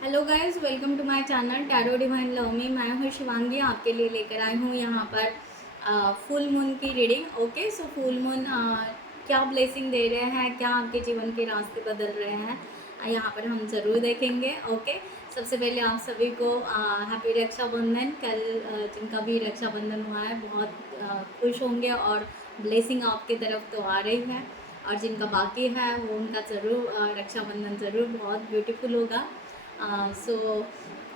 Hello guys, welcome to my channel tarot divine love में। मैं हूँ शिवांगी, आपके लिए लेकर आई हूँ यहाँ पर फुल मून की reading. Okay, so full moon क्या ब्लेसिंग दे रहे हैं, क्या आपके जीवन के रास्ते बदल रहे हैं, यहाँ पर हम ज़रूर देखेंगे। ओके, सबसे पहले आप सभी को हैप्पी रक्षाबंधन। कल जिनका भी रक्षाबंधन हुआ है बहुत खुश होंगे और ब्लेसिंग आपके तरफ तो आ रही है, और जिनका बाकी है वो उनका ज़रूर रक्षाबंधन ज़रूर बहुत ब्यूटीफुल होगा। सो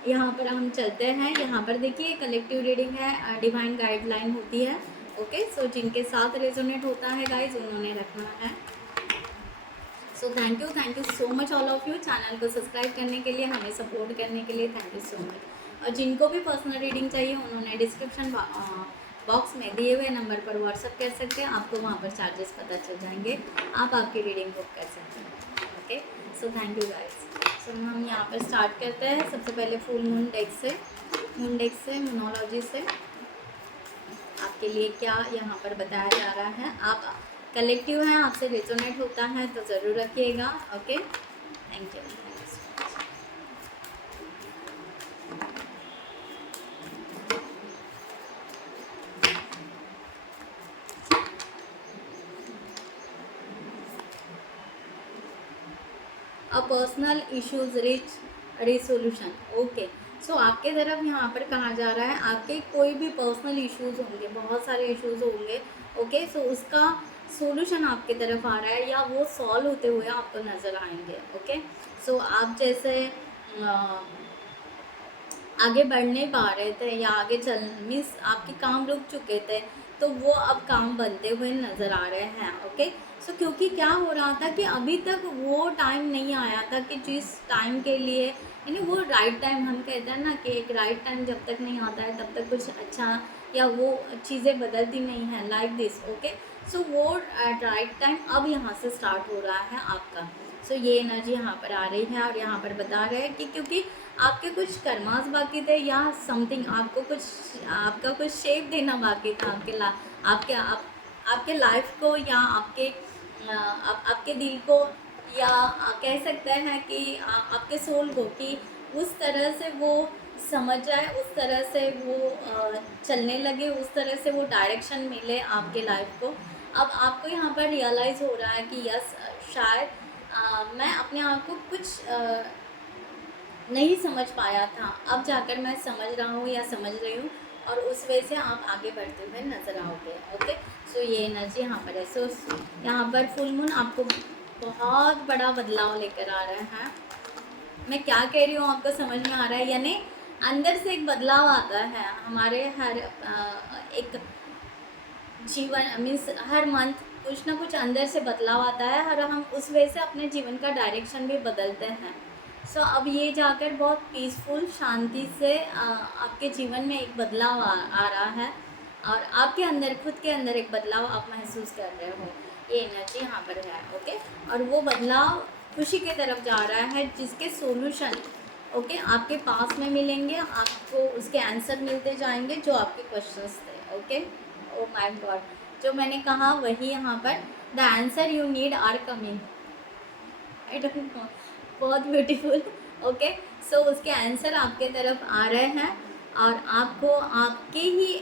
यहाँ पर हम चलते हैं। यहाँ पर देखिए कलेक्टिव रीडिंग है, डिवाइन गाइडलाइन होती है। ओके, सो जिनके साथ रेजोनेट होता है गाइज उन्होंने रखना है। सो thank you so much all of you, channel को सब्सक्राइब करने के लिए, हमें सपोर्ट करने के लिए थैंक यू सो मच। और जिनको भी पर्सनल रीडिंग चाहिए उन्होंने डिस्क्रिप्शन बॉक्स में दिए हुए नंबर पर व्हाट्सअप कर सकते हैं, आपको वहाँ पर चार्जेस पता चल जाएंगे, आप आपकी रीडिंग बुक कर सकते हैं। Okay, so thank you guys. So हम यहाँ पर स्टार्ट करते हैं। सबसे पहले फुल मून डेक से मोनोलॉजी से आपके लिए क्या यहाँ पर बताया जा रहा है। आप कलेक्टिव हैं, आपसे रेजोनेट होता है तो ज़रूर रखिएगा। Okay, thank you. A personal issues reach resolution. Okay, so आपके तरफ यहाँ पर कहा जा रहा है आपके कोई भी पर्सनल इश्यूज होंगे, बहुत सारे इश्यूज होंगे। ओके, सो उसका सॉल्यूशन आपके तरफ आ रहा है या वो सॉल्व होते हुए आपको नज़र आएंगे। ओके, सो आप जैसे आगे बढ़ नहीं पा रहे थे या आगे चल मीन्स आपके काम रुक चुके थे, तो वो अब काम बनते हुए नज़र आ रहे हैं। ओके, सो क्योंकि क्या हो रहा था कि अभी तक वो टाइम नहीं आया था कि जिस टाइम के लिए, यानी वो राइट टाइम हम कहते हैं ना कि एक राइट टाइम जब तक नहीं आता है तब तक कुछ अच्छा या वो चीज़ें बदलती नहीं हैं, लाइक दिस। ओके, सो वो राइट टाइम अब यहाँ से स्टार्ट हो रहा है आपका। सो ये एनर्जी यहाँ पर आ रही है और यहाँ पर बता रहे हैं कि क्योंकि आपके कुछ कर्मास बाकी थे या समथिंग, आपका कुछ शेप देना बाकी था आपके लाइफ को या आपके दिल को, या कह सकते हैं कि आपके सोल को, कि उस तरह से वो समझ जाए, उस तरह से वो चलने लगे, उस तरह से वो डायरेक्शन मिले आपके लाइफ को। अब आपको यहाँ पर रियलाइज़ हो रहा है कि यस, शायद मैं अपने आप को कुछ नहीं समझ पाया था, अब जाकर मैं समझ रहा हूँ या समझ रही हूँ, और उस वे से आप आगे बढ़ते हुए नज़र आओगे। ओके, सो ये एनर्जी यहाँ पर है। सो यहाँ पर फुल मून आपको बहुत बड़ा बदलाव लेकर आ रहे हैं। मैं क्या कह रही हूँ आपको समझ में आ रहा है, यानी अंदर से एक बदलाव आता है हमारे हर एक जीवन मीन्स हर मंथ कुछ ना कुछ अंदर से बदलाव आता है और हम उस वजह से अपने जीवन का डायरेक्शन भी बदलते हैं। सो अब ये जाकर बहुत पीसफुल शांति से आपके जीवन में एक बदलाव आ रहा है, और आपके अंदर खुद के अंदर एक बदलाव आप महसूस कर रहे हो। ये एनर्जी यहाँ पर है। ओके, और वो बदलाव खुशी की तरफ जा रहा है जिसके सॉल्यूशन ओके आपके पास में मिलेंगे, आपको उसके आंसर मिलते जाएंगे जो आपके क्वेश्चंस थे। ओके, ओ माय गॉड, जो मैंने कहा वही यहाँ पर, the answer you need are coming. I don't know, बहुत ब्यूटीफुल। ओके, सो उसके आंसर आपके तरफ आ रहे हैं और आपको आपके ही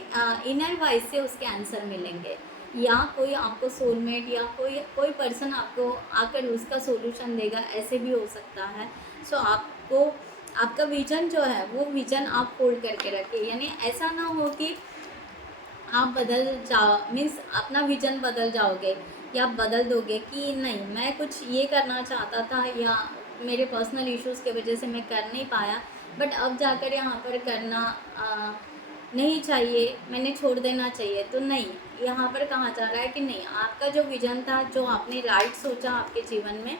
इनर वॉइस से उसके आंसर मिलेंगे, या कोई आपको सोलमेट या कोई पर्सन आपको आकर उसका सॉल्यूशन देगा, ऐसे भी हो सकता है। सो आपको आपका विजन जो है वो विजन आप होल्ड करके रखिए, यानी ऐसा ना हो कि आप बदल जाओ मीन्स अपना विजन बदल जाओगे या बदल दोगे कि नहीं मैं कुछ ये करना चाहता था या मेरे पर्सनल इश्यूज़ की वजह से मैं कर नहीं पाया, बट अब जाकर यहाँ पर करना नहीं चाहिए, मैंने छोड़ देना चाहिए। तो नहीं, यहाँ पर कहा जा रहा है कि नहीं, आपका जो विजन था, जो आपने राइट सोचा आपके जीवन में,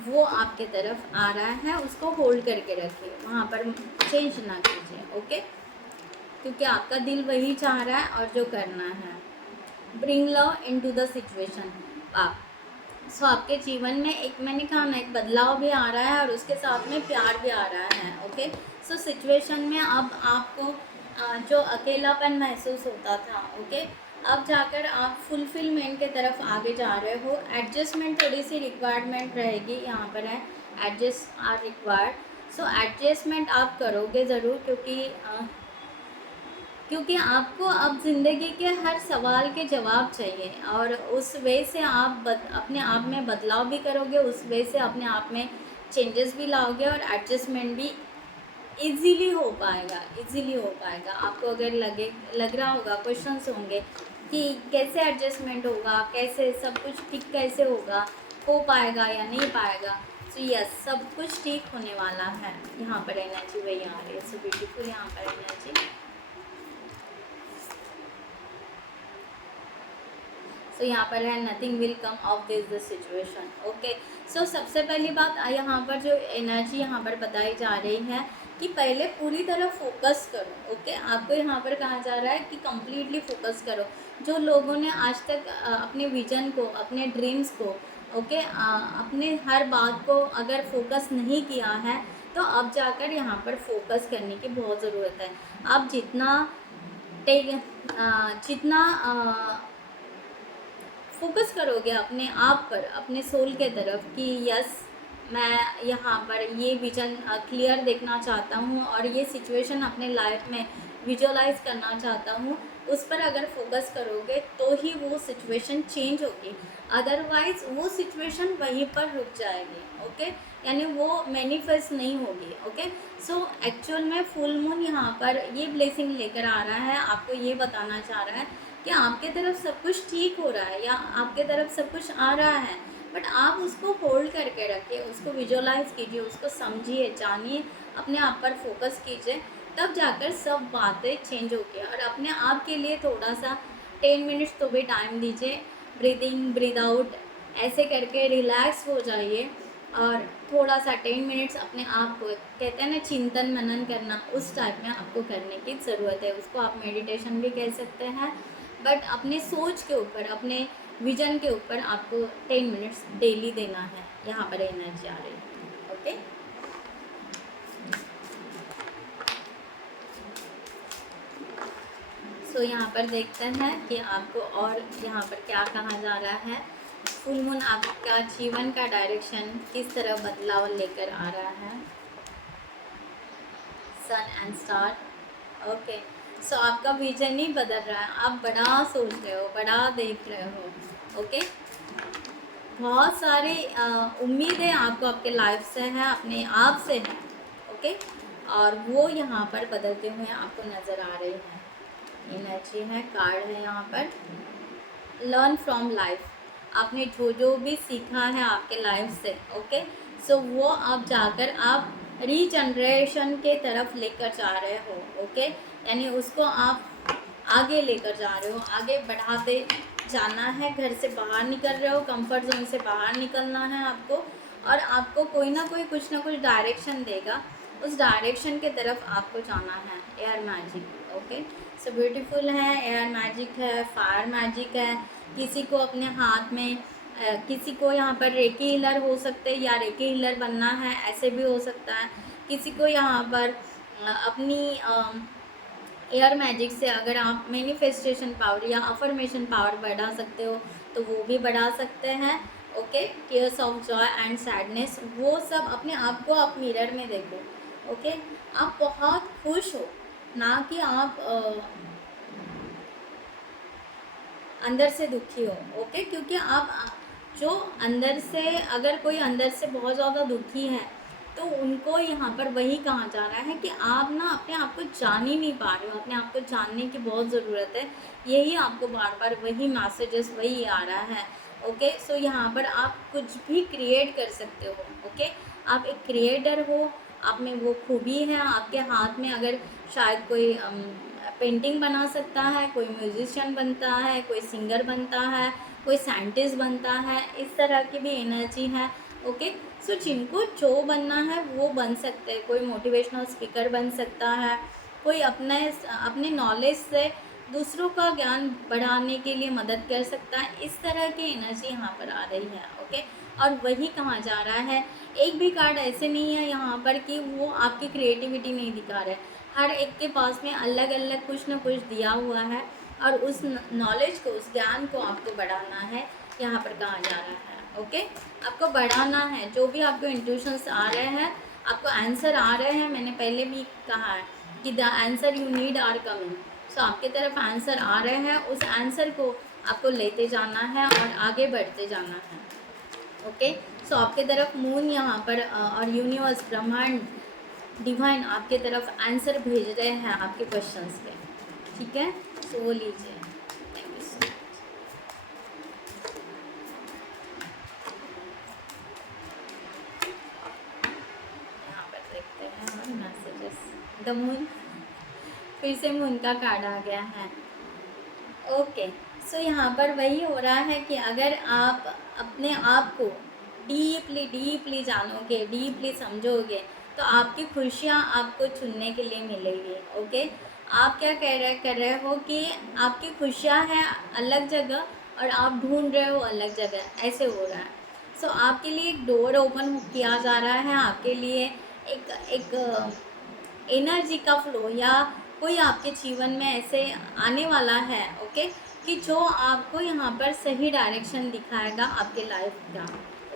वो आपके तरफ आ रहा है, उसको होल्ड करके रखिए, वहाँ पर चेंज ना कीजिए। ओके, क्योंकि आपका दिल वही चाह रहा है और जो करना है। Bring love into the situation. So आपके जीवन में एक मैंने कहा ना एक बदलाव भी आ रहा है और उसके साथ में प्यार भी आ रहा है। ओके, सो सिचुएशन में अब आपको जो अकेलापन महसूस होता था, ओके, अब जाकर आप फुलफिलमेंट के तरफ आगे जा रहे हो। एडजस्टमेंट थोड़ी सी रिक्वायरमेंट रहेगी, यहाँ पर है adjust are required. So adjustment आप करोगे ज़रूर, क्योंकि आपको अब ज़िंदगी के हर सवाल के जवाब चाहिए, और उस वे से आप अपने आप में बदलाव भी करोगे, उस वे से अपने आप में चेंजेस भी लाओगे, और एडजस्टमेंट भी इजीली हो पाएगा, इजीली हो पाएगा। आपको अगर लग रहा होगा, क्वेश्चंस होंगे कि कैसे एडजस्टमेंट होगा, कैसे सब कुछ ठीक कैसे होगा, हो पाएगा या नहीं पाएगा, तो यस, सब कुछ ठीक होने वाला है। यहाँ पर एनर्जी वही आ रही है, सो ब्यूटीफुल। यहाँ पर एनर्जी, सो यहाँ पर है nothing will come of this situation. Okay, so सबसे पहली बात यहाँ पर जो एनर्जी यहाँ पर बताई जा रही है कि पहले पूरी तरह फोकस करो। ओके, आपको यहाँ पर कहा जा रहा है कि कम्प्लीटली फोकस करो। जो लोगों ने आज तक अपने विजन को, अपने ड्रीम्स को, ओके, अपने हर बात को अगर फोकस नहीं किया है, तो अब जाकर यहाँ पर फोकस करने की बहुत ज़रूरत है। आप जितना फोकस करोगे अपने आप पर, अपने सोल के तरफ, कि यस, मैं यहाँ पर ये विजन क्लियर देखना चाहता हूँ और ये सिचुएशन अपने लाइफ में विजुअलाइज करना चाहता हूँ, उस पर अगर फोकस करोगे तो ही वो सिचुएशन चेंज होगी, अदरवाइज वो सिचुएशन वहीं पर रुक जाएगी। ओके, यानी वो मैनिफेस्ट नहीं होगी। ओके, सो एक्चुअल में फुल मून यहाँ पर ये ब्लेसिंग लेकर आ रहा है, आपको ये बताना चाह रहा है कि आपके तरफ सब कुछ ठीक हो रहा है, या आपके तरफ सब कुछ आ रहा है, बट आप उसको होल्ड करके रखिए, उसको विजुअलाइज कीजिए, उसको समझिए, जानिए, अपने आप पर फोकस कीजिए, तब जाकर सब बातें चेंज होगी। और अपने आप के लिए थोड़ा सा 10 मिनट्स तो भी टाइम दीजिए, ब्रीद इन ब्रीद आउट ऐसे करके रिलैक्स हो जाइए, और थोड़ा सा 10 मिनट्स अपने आप को, कहते हैं ना, चिंतन मनन करना, उस टाइप में आपको करने की ज़रूरत है। उसको आप मेडिटेशन भी कह सकते हैं, बट अपने सोच के ऊपर, अपने विजन के ऊपर आपको 10 मिनट्स डेली देना है। यहाँ पर एनर्जी आ रही है। ओके, सो यहाँ पर देखते हैं कि आपको और यहाँ पर क्या कहा जा रहा है। फुल मून आपका जीवन का डायरेक्शन किस तरह बदलाव लेकर आ रहा है। सन एंड स्टार। ओके, सो आपका विजन ही बदल रहा है, आप बड़ा सोच रहे हो, बड़ा देख रहे हो। ओके, बहुत सारी उम्मीदें आपको आपके लाइफ से हैं, अपने आप से हैं। ओके, और वो यहाँ पर बदलते हुए आपको नज़र आ रही है। एनर्जी है, कार्ड है यहाँ पर, लर्न फ्रॉम लाइफ। आपने जो जो भी सीखा है आपके लाइफ से, ओके, सो वो आप जाकर आप रीजनरेशन के तरफ लेकर जा रहे हो। ओके, यानी उसको आप आगे लेकर जा रहे हो, आगे बढ़ाते जाना है, घर से बाहर निकल रहे हो, कंफर्ट जोन से बाहर निकलना है आपको, और आपको कोई ना कोई कुछ ना कुछ डायरेक्शन देगा, उस डायरेक्शन के तरफ आपको जाना है। Air magic. Okay, so beautiful है, एयर मैजिक है, फायर मैजिक है। किसी को अपने हाथ में किसी को यहाँ पर रेकी हीलर हो सकते हैं, या रेकी हीलर बनना है, ऐसे भी हो सकता है। किसी को यहाँ पर अपनी एयर मैजिक से अगर आप मैनिफेस्टेशन पावर या अफर्मेशन पावर बढ़ा सकते हो, तो वो भी बढ़ा सकते हैं। Okay, tears of Joy and sadness, वो सब अपने आप को आप मिरर में देखो। ओके, आप बहुत खुश हो, ना कि आप अंदर से दुखी हो। ओके, क्योंकि आप जो अंदर से, अगर कोई अंदर से बहुत ज़्यादा दुखी है, तो उनको यहाँ पर वही कहा जा रहा है कि आप ना अपने आप को जान ही नहीं पा रहे हो, अपने आप को जानने की बहुत ज़रूरत है। यही आपको बार बार वही मैसेजेस वही आ रहा है। ओके, सो यहाँ पर आप कुछ भी क्रिएट कर सकते हो। ओके, आप एक क्रिएटर हो, आप में वो खूबी है आपके हाथ में। अगर शायद कोई पेंटिंग बना सकता है, कोई म्यूजिशियन बनता है, कोई सिंगर बनता है, कोई साइंटिस्ट बनता है, इस तरह की भी एनर्जी है। ओके, सो जिनको जो बनना है वो बन सकते हैं। कोई मोटिवेशनल स्पीकर बन सकता है, कोई अपने नॉलेज से दूसरों का ज्ञान बढ़ाने के लिए मदद कर सकता है। इस तरह की एनर्जी यहाँ पर आ रही है। ओके, और वही कहा जा रहा है। एक भी कार्ड ऐसे नहीं है यहाँ पर कि वो आपकी क्रिएटिविटी नहीं दिखा रहे। हर एक के पास में अलग अलग कुछ ना कुछ दिया हुआ है, और उस नॉलेज को, उस ज्ञान को आपको बढ़ाना है, यहाँ पर कहा जा रहा है। ओके, आपको बढ़ाना है। जो भी आपको इंट्यूशंस आ रहे हैं, आपको आंसर आ रहे हैं, मैंने पहले भी कहा है कि the answer you need are coming. So आपके तरफ आंसर आ रहे हैं, उस आंसर को आपको लेते जाना है और आगे बढ़ते जाना है। ओके, सो आपके तरफ मून यहाँ पर और यूनिवर्स, ब्रह्मांड, डिवाइन आपके तरफ आंसर भेज रहे हैं आपके क्वेश्चंस के। ठीक है, सो वो लीजिए। Thank you so much. यहाँ पर देखते हैं और मैसेजेस। द मून, फिर से मून का कार्ड आ गया है। ओके, सो यहाँ पर वही हो रहा है कि अगर आप अपने आप को डीपली डीपली जानोगे, डीपली समझोगे, तो आपकी खुशियाँ आपको चुनने के लिए मिलेगी। ओके, आप क्या कर रहे हो कि आपकी खुशियाँ हैं अलग जगह और आप ढूंढ रहे हो अलग जगह, ऐसे हो रहा है। सो आपके लिए एक डोर ओपन किया जा रहा है, आपके लिए एक एक एनर्जी का फ्लो या कोई आपके जीवन में ऐसे आने वाला है। ओके, कि जो आपको यहाँ पर सही डायरेक्शन दिखाएगा आपके लाइफ का।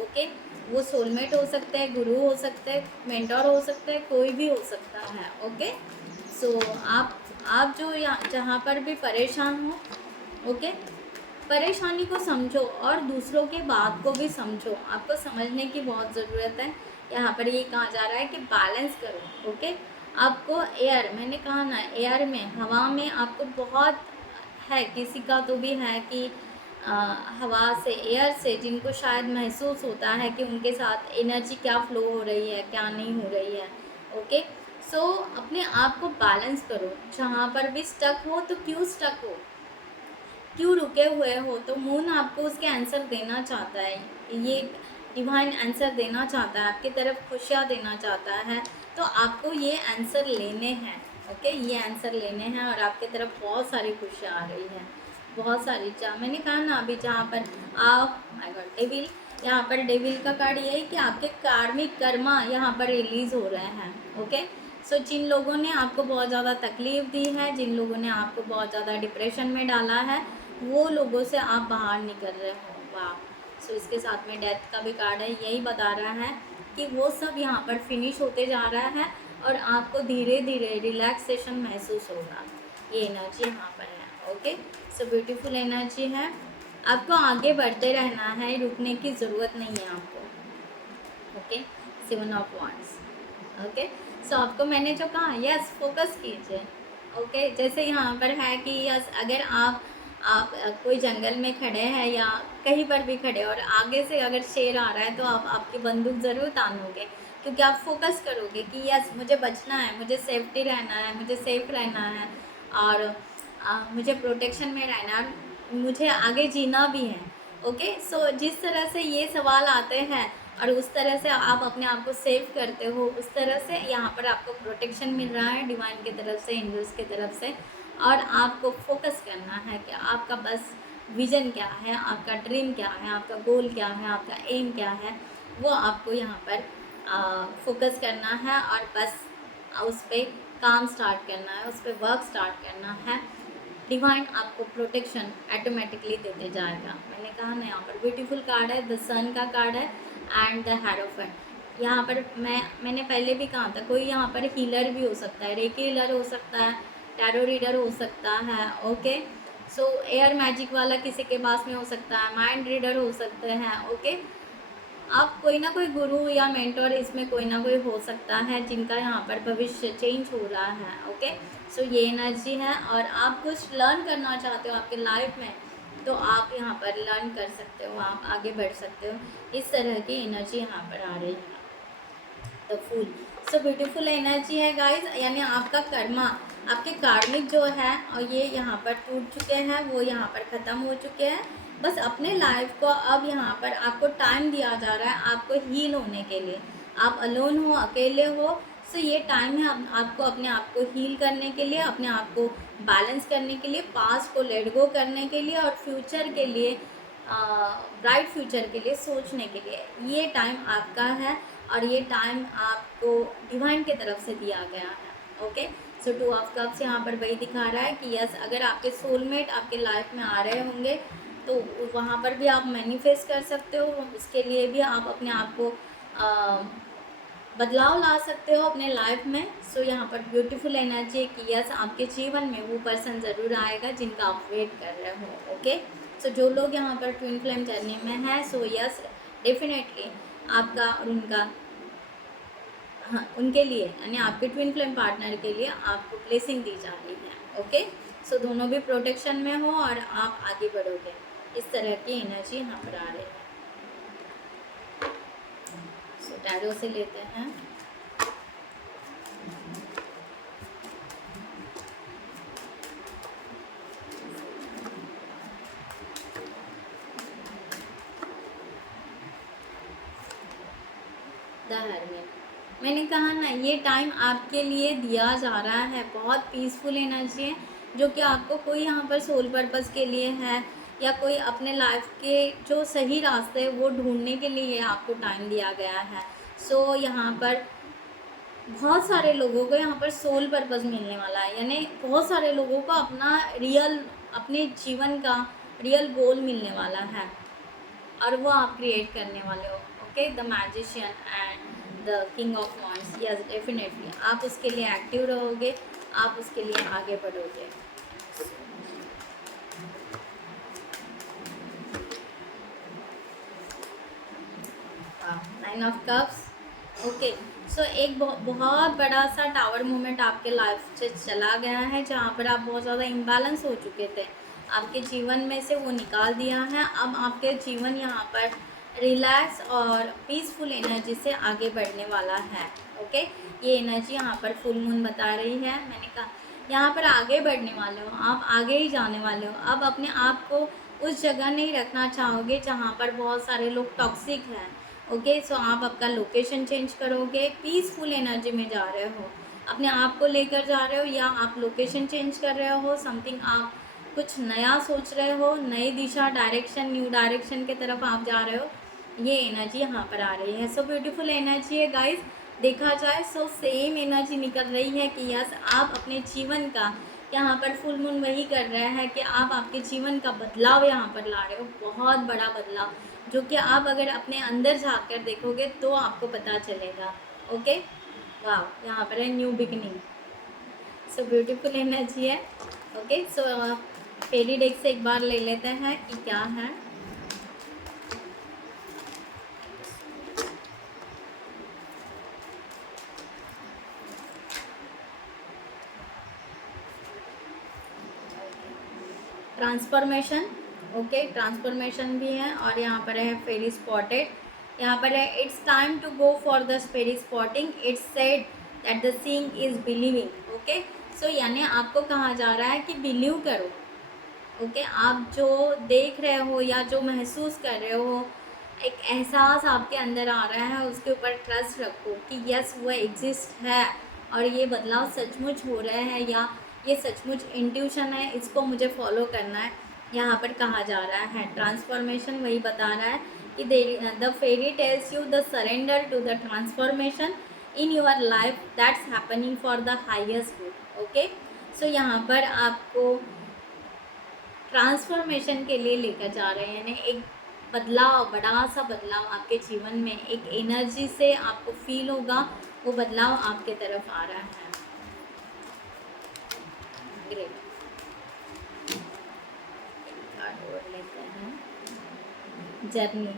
ओके, वो सोलमेट हो सकता है, गुरु हो सकता है, मेंटोर हो सकता है, कोई भी हो सकता है। ओके, सो आप जो यहाँ जहाँ पर भी परेशान हो, ओके, परेशानी को समझो और दूसरों के बात को भी समझो। आपको समझने की बहुत ज़रूरत है। यहाँ पर ये कहा जा रहा है कि बैलेंस करो। ओके, आपको एयर, मैंने कहा ना, एयर में, हवा में आपको बहुत है, किसी का तो भी है कि हवा से, एयर से, जिनको शायद महसूस होता है कि उनके साथ एनर्जी क्या फ़्लो हो रही है, क्या नहीं हो रही है। ओके, सो अपने आप को बैलेंस करो। जहाँ पर भी स्टक हो तो क्यों स्टक हो, क्यों रुके हुए हो, तो मून आपको उसके आंसर देना चाहता है। ये डिवाइन आंसर देना चाहता है, आपकी तरफ खुशियाँ देना चाहता है। तो आपको ये आंसर लेने हैं। ओके, ये आंसर लेने हैं और आपकी तरफ बहुत सारी खुशियाँ आ रही हैं, बहुत सारी। जहाँ मैंने कहा ना अभी, जहाँ पर आप, माय गॉड, डेविल, यहाँ पर डेविल का कार्ड ये है कि आपके कार्मिक कर्मा यहाँ पर रिलीज़ हो रहे हैं। ओके, सो जिन लोगों ने आपको बहुत ज़्यादा तकलीफ़ दी है, जिन लोगों ने आपको बहुत ज़्यादा डिप्रेशन में डाला है, वो लोगों से आप बाहर निकल रहे हो। वाह, सो इसके साथ में डेथ का भी कार्ड है, यही बता रहा है कि वो सब यहाँ पर फिनिश होते जा रहा है और आपको धीरे धीरे रिलैक्सेशन महसूस होगा। ये एनर्जी यहाँ पर है। ओके, सो ब्यूटीफुल एनर्जी है। आपको आगे बढ़ते रहना है, रुकने की ज़रूरत नहीं है आपको। Okay, 7 of wands. ओके, सो आपको मैंने जो कहा, यस, फोकस कीजिए। ओके, जैसे यहाँ पर है कि यस, अगर आप कोई जंगल में खड़े हैं या कहीं पर भी खड़े और आगे से अगर शेर आ रहा है, तो आप आपकी बंदूक ज़रूर तानोगे, क्योंकि आप फोकस करोगे कि यस, मुझे बचना है, मुझे सेफ्टी रहना है, मुझे सेफ रहना है और मुझे प्रोटेक्शन में रहना है, मुझे आगे जीना भी है। ओके, सो जिस तरह से ये सवाल आते हैं और उस तरह से आप अपने आप को सेव करते हो, उस तरह से यहाँ पर आपको प्रोटेक्शन मिल रहा है डिवाइन की तरफ से, एंजल्स की तरफ से। और आपको फोकस करना है कि आपका बस विज़न क्या है, आपका ड्रीम क्या है, आपका गोल क्या है, आपका एम क्या है, वो आपको यहाँ पर फोकस करना है और बस उस पर काम स्टार्ट करना है, उस पर वर्क स्टार्ट करना है। डिवाइन आपको प्रोटेक्शन ऑटोमेटिकली देते जाएगा। मैंने कहा ना, यहाँ पर ब्यूटीफुल कार्ड है, द सन का कार्ड है एंड द हेरोफेंट। यहाँ पर मैंने पहले भी कहा था, कोई यहाँ पर हीलर भी हो सकता है, रेकी हीलर हो सकता है, टैरो रीडर हो सकता है। ओके, सो एयर मैजिक वाला किसी के पास में हो सकता है, माइंड रीडर हो सकते हैं। ओके, आप कोई ना कोई गुरु या मेंटोर इसमें कोई ना कोई हो सकता है जिनका यहाँ पर भविष्य चेंज हो रहा है। ओके, सो ये एनर्जी है और आप कुछ लर्न करना चाहते हो आपके लाइफ में, तो आप यहाँ पर लर्न कर सकते हो, आप आगे बढ़ सकते हो। इस तरह की एनर्जी यहाँ पर आ रही है। The full, so beautiful energy है गाइस, यानी आपका कर्मा, आपके कार्मिक जो है और ये यहाँ पर टूट चुके हैं, वो यहाँ पर ख़त्म हो चुके हैं। बस अपने लाइफ को अब यहाँ पर आपको टाइम दिया जा रहा है आपको हील होने के लिए। आप अलोन हो, अकेले हो, सो ये टाइम है आपको अपने आप को हील करने के लिए, अपने आप को बैलेंस करने के लिए, पास्ट को लेट गो करने के लिए और फ्यूचर के लिए, ब्राइट फ्यूचर के लिए सोचने के लिए ये टाइम आपका है और ये टाइम आपको डिवाइन की तरफ से दिया गया है। ओके, सो 2 ऑफ कप्स यहाँ पर वही दिखा रहा है कि यस, अगर आपके सोलमेट आपके लाइफ में आ रहे होंगे तो वहाँ पर भी आप मैनिफेस्ट कर सकते हो। उसके लिए भी आप अपने आप को बदलाव ला सकते हो अपने लाइफ में। सो यहाँ पर ब्यूटीफुल एनर्जी है कि यस आपके जीवन में वो पर्सन ज़रूर आएगा जिनका आप वेट कर रहे हो। ओके, सो जो लोग यहाँ पर ट्विन फ्लेम जर्नी में हैं, सो यस डेफिनेटली आपका और उनका, हाँ उनके लिए यानी आपके ट्विन फ्लेम पार्टनर के लिए आपको ब्लेसिंग दी जा रही है। ओके, सो दोनों भी प्रोटेक्शन में हो और आप आगे बढ़ोगे, इस तरह की एनर्जी यहाँ पर आ रही है। सो टैरो से लेते हैं। द हर्मिट, मैंने कहा ना ये टाइम आपके लिए दिया जा रहा है, बहुत पीसफुल एनर्जी है जो कि आपको कोई यहाँ पर सोल पर्पस के लिए है या कोई अपने लाइफ के जो सही रास्ते है वो ढूंढने के लिए आपको टाइम दिया गया है। सो यहाँ पर बहुत सारे लोगों को यहाँ पर सोल पर्पस मिलने वाला है, यानी बहुत सारे लोगों को अपना अपने जीवन का रियल गोल मिलने वाला है और वो आप क्रिएट करने वाले हो। Okay, the magician and the king of wands, yes definitely आप उसके लिए एक्टिव रहोगे, आप उसके लिए आगे बढ़ोगे। Nine of cups. ओके, सो एक बहुत बड़ा सा टावर मोमेंट आपके लाइफ से चला गया है जहाँ पर आप बहुत ज़्यादा इम्बैलेंस हो चुके थे, आपके जीवन में से वो निकाल दिया है। अब आपके जीवन यहाँ पर रिलैक्स और पीसफुल एनर्जी से आगे बढ़ने वाला है। ओके, ये एनर्जी यहाँ पर फुल मून बता रही है। मैंने कहा यहाँ पर आगे बढ़ने वाले हो, आप आगे ही जाने वाले हो। अब अपने आप को उस जगह नहीं रखना चाहोगे जहाँ पर बहुत सारे लोग टॉक्सिक हैं। ओके, सो आप आपका लोकेशन चेंज करोगे, पीसफुल एनर्जी में जा रहे हो, अपने आप को लेकर जा रहे हो या आप लोकेशन चेंज कर रहे हो, समथिंग आप कुछ नया सोच रहे हो, नई दिशा डायरेक्शन न्यू डायरेक्शन के तरफ आप जा रहे हो, ये एनर्जी यहाँ पर आ रही है। सो ब्यूटीफुल एनर्जी है गाइस, देखा जाए सो सेम एनर्जी निकल रही है कि यस आप अपने जीवन का यहाँ पर फुल मून वही कर रहा है कि आप आपके जीवन का बदलाव यहाँ पर ला रहे हो, बहुत बड़ा बदलाव जो कि आप अगर अपने अंदर झाँक कर देखोगे तो आपको पता चलेगा। ओके, वाह, यहाँ पर है न्यू बिगिनिंग। सो ब्यूटीफुल एनर्जी है। ओके, सो फेरी डेक से एक बार ले लेते हैं कि क्या है। ट्रांसफॉर्मेशन, ओके ट्रांसफॉर्मेशन भी है और यहाँ पर है फेरी स्पॉटेड। यहाँ पर है it's time to go for the fairy spotting, it's said that the seeing is believing. Okay, so यानी आपको कहा जा रहा है कि बिलीव करो। ओके, आप जो देख रहे हो या जो महसूस कर रहे हो, एक एहसास आपके अंदर आ रहा है, उसके ऊपर ट्रस्ट रखो कि यस वो एग्जिस्ट है और ये बदलाव सचमुच हो रहा है या ये सचमुच इंट्यूशन है, इसको मुझे फॉलो करना है। यहाँ पर कहा जा रहा है ट्रांसफॉर्मेशन वही बता रहा है कि the fairy tells you the surrender to the transformation in your life that's happening for the highest good. Okay, so यहाँ पर आपको ट्रांसफॉर्मेशन के लिए लेकर जा रहे हैं, यानी एक बदलाव, बड़ा सा बदलाव आपके जीवन में एक एनर्जी से आपको फील होगा, वो बदलाव आपके तरफ आ रहा है। ग्रेट, और लेते हैं जर्नी।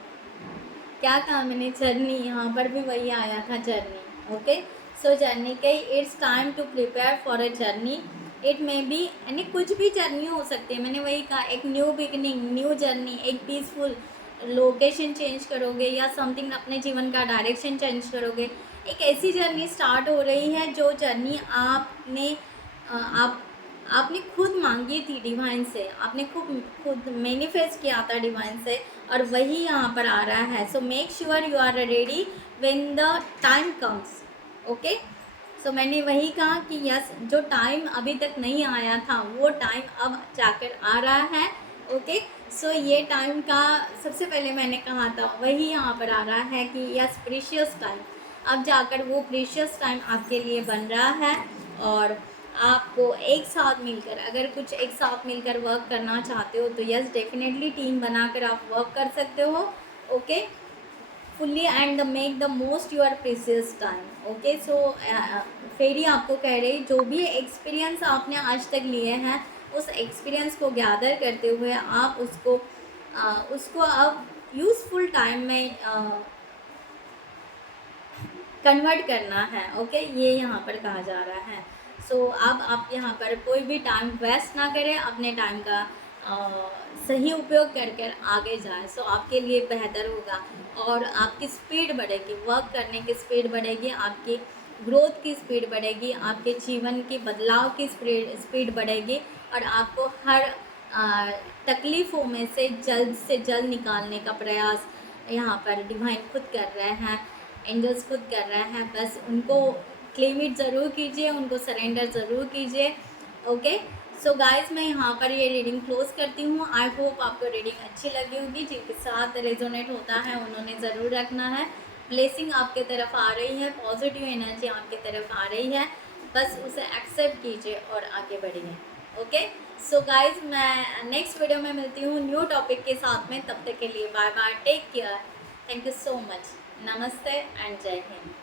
क्या कहा मैंने, जर्नी, यहाँ पर भी वही आया था जर्नी। ओके, सो जर्नी के it's time to prepare for a journey, it may be यानी कुछ भी जर्नी हो सकती है। मैंने वही कहा, एक न्यू बिगनिंग, न्यू जर्नी, एक पीसफुल लोकेशन चेंज करोगे या समथिंग अपने जीवन का डायरेक्शन चेंज करोगे, एक ऐसी जर्नी स्टार्ट हो रही है जो जर्नी आपने खुद मांगी थी डिवाइन से, आपने खुद मैनिफेस्ट किया था डिवाइन से और वही यहाँ पर आ रहा है। So make sure you are ready when the time comes. Okay, so मैंने वही कहा कि यस जो टाइम अभी तक नहीं आया था वो टाइम अब जाकर आ रहा है। ओके, सो ये टाइम का सबसे पहले मैंने कहा था वही यहाँ पर आ रहा है कि यस प्रीशियस टाइम, अब जाकर वो प्रीशियस टाइम आपके लिए बन रहा है और आपको एक साथ मिलकर, अगर कुछ एक साथ मिलकर वर्क करना चाहते हो तो यस डेफिनेटली टीम बनाकर आप वर्क कर सकते हो। Okay, fully and the make the most your precious time. Okay, so fairy आपको कह रही, जो भी एक्सपीरियंस आपने आज तक लिए हैं उस एक्सपीरियंस को गैदर करते हुए आप उसको अब यूज़फुल टाइम में कन्वर्ट करना है। ओके, ये यहाँ पर कहा जा रहा है। सो अब आप यहाँ पर कोई भी टाइम वेस्ट ना करें, अपने टाइम का सही उपयोग कर कर आगे जाएं। सो आपके लिए बेहतर होगा और आपकी स्पीड बढ़ेगी, वर्क करने की स्पीड बढ़ेगी, आपकी ग्रोथ की स्पीड बढ़ेगी, आपके जीवन की बदलाव की स्पीड बढ़ेगी और आपको हर तकलीफ़ों में से जल्द निकालने का प्रयास यहाँ पर डिवाइन खुद कर रहे हैं, एंजल्स खुद कर रहे हैं। बस उनको क्लेम इट ज़रूर कीजिए, उनको सरेंडर ज़रूर कीजिए। ओके, सो गाइस मैं यहाँ पर ये रीडिंग क्लोज करती हूँ। आई होप आपको रीडिंग अच्छी लगी होगी। जिनके साथ रेजोनेट होता है उन्होंने ज़रूर रखना है। ब्लेसिंग आपके तरफ आ रही है, पॉजिटिव एनर्जी आपके तरफ आ रही है, बस उसे एक्सेप्ट कीजिए और आगे बढ़िए। ओके, सो गाइज मैं नेक्स्ट वीडियो में मिलती हूँ न्यू टॉपिक के साथ में। तब तक के लिए bye bye, take care, thank you so much, नमस्ते एंड जय हिंद।